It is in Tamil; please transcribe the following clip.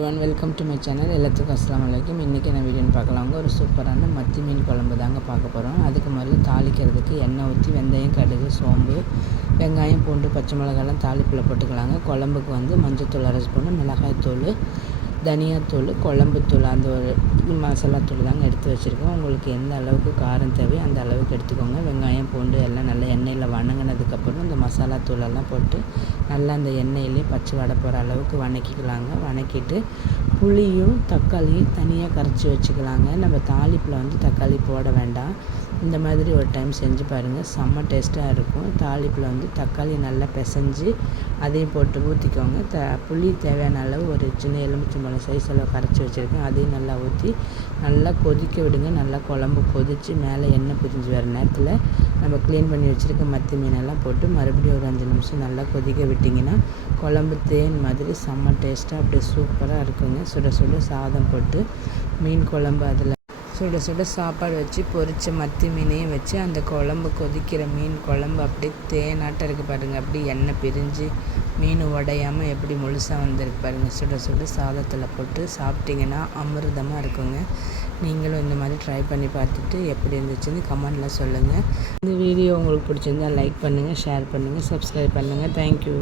Welcome to my channel. எல்லாத்துக்கும் அஸ்ஸலாமு அலைக்கும். இன்றைக்கி என்ன வீடியோன்னு பார்க்கலாங்க. ஒரு சூப்பரான மத்தி மீன் குழம்பு தாங்க பார்க்க போகிறோம். அதுக்கு முதல்ல தாளிக்கிறதுக்கு எண்ணெய் ஊற்றி வெந்தயம், கடுகு, சோம்பு, வெங்காயம், பூண்டு, பச்சை மிளகாலாம் தாளிப்பில் போட்டுக்கலாங்க. குழம்புக்கு மஞ்சத்தூள் அரை ஸ்பூனு, மிளகாய்த்தூள், தனியாத்தூள், குழம்புத்தூள், அந்த ஒரு மசாலாத்தூள் தாங்க எடுத்து வச்சுருக்கோம். உங்களுக்கு எந்த அளவுக்கு காரம் தேவையோ அந்த அளவுக்கு எடுத்துக்கோங்க. வெங்காயம், பூண்டு எல்லாம் நல்லா எண்ணெயில் வணங்கினதுக்கப்புறம் இந்த மசாலாத்தூளெல்லாம் போட்டு நல்லா அந்த எண்ணெயிலே பச்சை வடை போகிற அளவுக்கு வணக்கிக்கலாங்க. வணக்கிட்டு புளியும் தக்காளியும் தனியாக கரைச்சி வச்சுக்கலாங்க. நம்ம தாளிப்பில் தக்காளி போட வேண்டாம். இந்த மாதிரி ஒரு டைம் செஞ்சு பாருங்கள், செம்ம டேஸ்ட்டாக இருக்கும். தாளிப்பில் தக்காளி நல்லா பிசைஞ்சு அதையும் போட்டு ஊற்றிக்கோங்க. புளி தேவையான அளவு ஒரு சின்ன எலுமிச்சம்பழம் சைஸ் அளவு கரைச்சி வச்சுருக்கேன். அதையும் நல்லா ஊற்றி நல்லா கொதிக்க விடுங்க. நல்லா குழம்பு கொதித்து மேலே எண்ணெய் பிரிஞ்சு வர நேரத்தில் நம்ம க்ளீன் பண்ணி வச்சுருக்க மத்தி மீனெல்லாம் போட்டு மறுபடியும் ஒரு 5 நிமிஷம் நல்லா கொதிக்க விட்டிங்கன்னா குழம்பு தேன் மாதிரி செம்ம டேஸ்ட்டாக அப்படியே சூப்பராக இருக்குங்க. சுட சுட சாதம் போட்டு மீன் குழம்பு, அதில் சுட சுட சாப்பாடு வச்சு பொரித்த மத்தி மீனையும் வச்சு அந்த குழம்பு கொதிக்கிற மீன் குழம்பு அப்படியே தேனாட்டம் இருக்குது பாருங்கள். அப்படி எண்ணெய் பிரிஞ்சு மீன் உடையாமல் எப்படி முழுசாக வந்திருக்கு பாருங்கள். சுட சுட சாதத்தில் போட்டு சாப்பிட்டிங்கன்னா அமிர்தமாக இருக்குங்க. நீங்களும் இந்த மாதிரி ட்ரை பண்ணி பார்த்துட்டு எப்படி இருந்துச்சுன்னு கமெண்டில் சொல்லுங்கள். இந்த வீடியோ உங்களுக்கு பிடிச்சிருந்தால் லைக் பண்ணுங்கள், ஷேர் பண்ணுங்கள், சப்ஸ்கிரைப் பண்ணுங்கள். தேங்க்யூ.